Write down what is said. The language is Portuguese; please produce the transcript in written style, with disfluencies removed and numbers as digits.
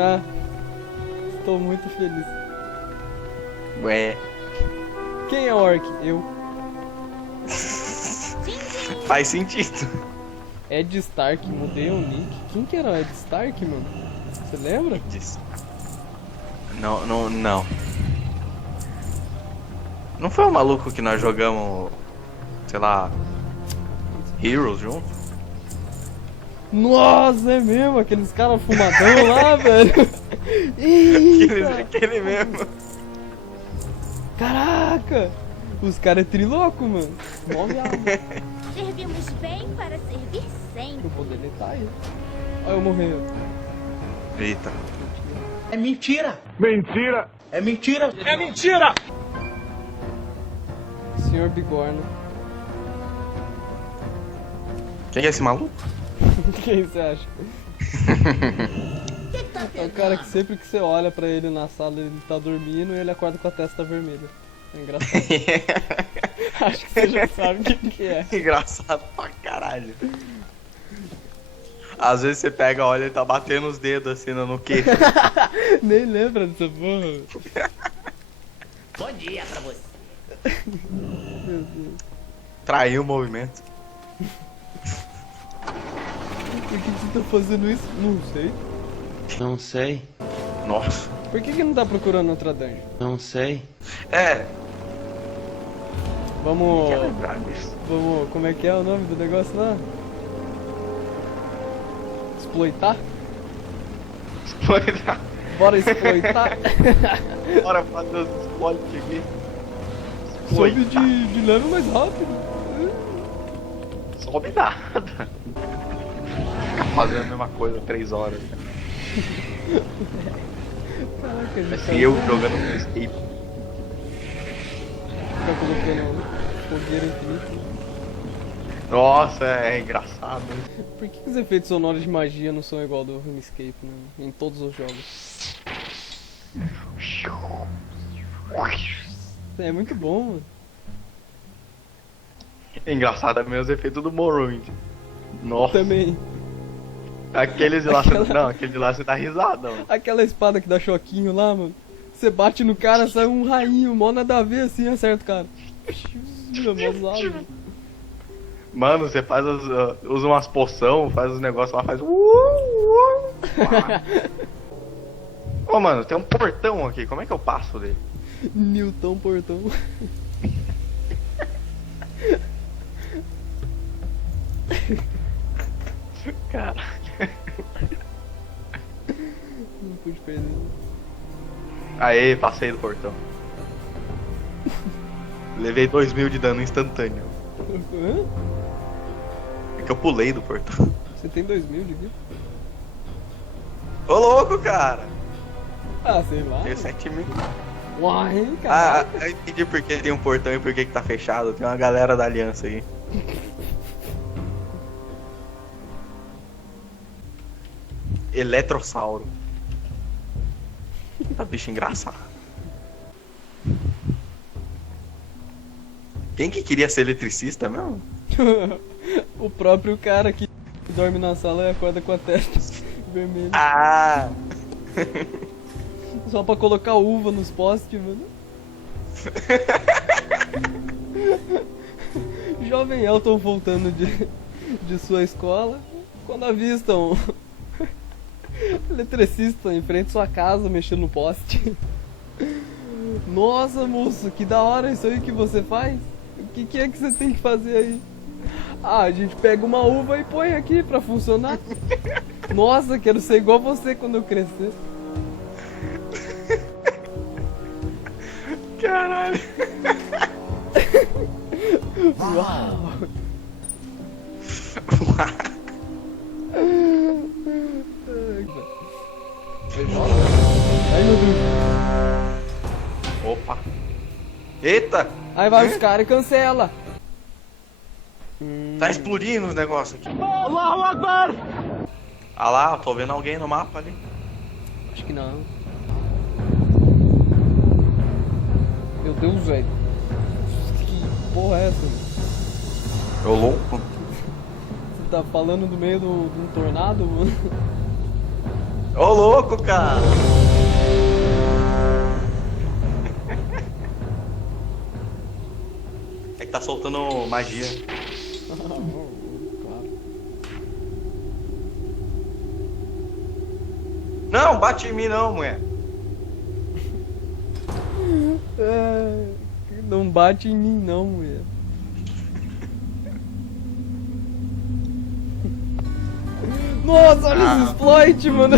Ah, estou muito feliz. Ué. Quem é orc? Eu. Faz sentido. Ed Stark, mudei o nick. Quem que era o Ed Stark, mano? Você lembra? Não. Não foi o maluco que nós jogamos, sei lá, Heroes junto? Nossa, é mesmo? Aqueles caras fumadão lá, velho. Eita. Aquele mesmo. Caraca! Os caras é triloco, mano. Mó viado. Servimos bem para servir sempre. Não poder deitar aí. Olha eu morrendo. Eita. É mentira! Mentira! É mentira! É mentira! Senhor Bigorna. Quem é esse maluco? Quem você acha? É o cara que sempre que você olha pra ele na sala, ele tá dormindo e ele acorda com a testa vermelha. É engraçado. Acho que você já sabe quem que é. Engraçado pra caralho. Às vezes você pega, olha, ele tá batendo os dedos assim no queixo. Nem lembra dessa porra. Bom dia pra você. Meu Deus. Traiu o movimento. Por que você tá fazendo isso? Não sei. Não sei, Nossa. Por que não tá procurando outra dungeon? não sei. É. Vamos... Quer lembrar disso? Vamos... Como é que é o nome do negócio lá? Exploitar? Exploitar. Bora exploitar? Bora fazer os exploits aqui. Sobe de level mais rápido. Sobe nada. Ficar fazendo a mesma coisa 3 horas. Caraca, a gente Vai ser eu jogando no escape. tá colocando fogueira infinita. Nossa, é engraçado. Por que os efeitos sonoros de magia não são igual do RuneScape, né? Em todos os jogos? É muito bom, mano. É engraçado, é mesmo os efeitos do Morrowind. Nossa. Também. Aqueles de lá, não, aquele de lá você dá risada, mano. Aquela espada que dá choquinho lá, mano. Você bate no cara, sai um rainho, mó nada a ver assim, acerta o cara. Mano, você faz usa umas poção, faz os negócios lá, faz. Ô, mano, tem um portão aqui, como é que eu passo dele? Newton Portão. Caralho. Não pude perder. Aê, passei do portão. Levei 2000 de dano instantâneo. Hã? É que eu pulei do portão. Você tem 2000 de vida? Ô louco, cara! Ah, sei lá. Tenho 7000. Uai, Ah, cara. eu entendi por que tem um portão e por que tá fechado. Tem uma galera da aliança aí. Eletrossauro. Tá bicho engraçado. Quem que queria ser eletricista mesmo? O próprio cara que dorme na sala e acorda com a testa vermelha. Ah! Só pra colocar uva nos postes, mano. Jovem Elton voltando de sua escola, quando avistam eletricista em frente à sua casa mexendo no poste. Nossa, moço, que da hora isso aí que você faz. O que é que você tem que fazer aí? Ah, a gente pega uma uva e põe aqui pra funcionar. Nossa, quero ser igual você quando eu crescer. Caralho! Uau! Ai, meu Deus. Opa! Eita! Aí vai os caras e cancela. Tá explodindo os negócios aqui. Allahu Akbar! Ah lá, tô vendo alguém no mapa ali. Acho que não. Meu Deus, velho. Que porra é essa? Ô louco. Você tá falando do meio de um tornado, mano? Ô, louco, cara. É que tá soltando magia. Não, bate em mim não, mulher. É, não bate em mim não, mulher. Nossa, olha esse exploit, mano.